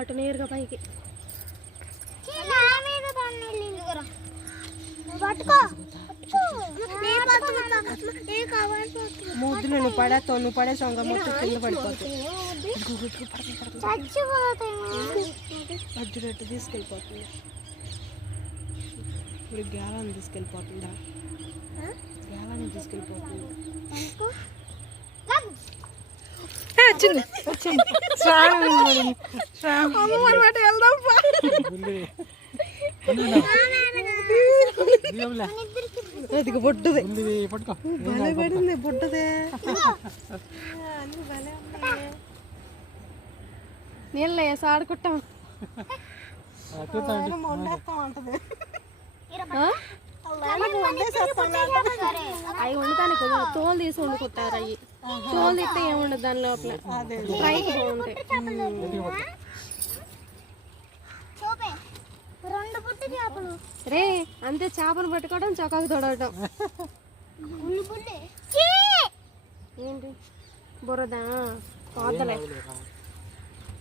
అటు నేరుగా పైకి ముద్దులు నువ్వు పడేస్తావు, నువ్వు పడే సొంగ మొత్తం కింద పడిపోతావు. అర్జునట్టు తీసుకెళ్ళిపోతుంది. ఇప్పుడు గ్యాలాన్ని తీసుకెళ్ళిపోతుందా? గ్యాలాన్ని తీసుకెళ్ళిపోతుంది. వచ్చింది వచ్చింది అనమాట. వెళ్దాం అది బొడ్డుదే భలే పడింది బొడ్డుదే. నీళ్ళ వేసి ఆడుకుంటాం వండేస్తాం అవి వండుతానికి తోలు తీసి వండుకుంటారు. అవి తోలు తీస్తే ఏముండదు దాని లోపల, ఫ్రైకి బాగుంటాయి. రే అంతే, చేపలు పట్టుకోవడం చొక్కాకు తొడవటం. ఏంటి బురద పోతలే.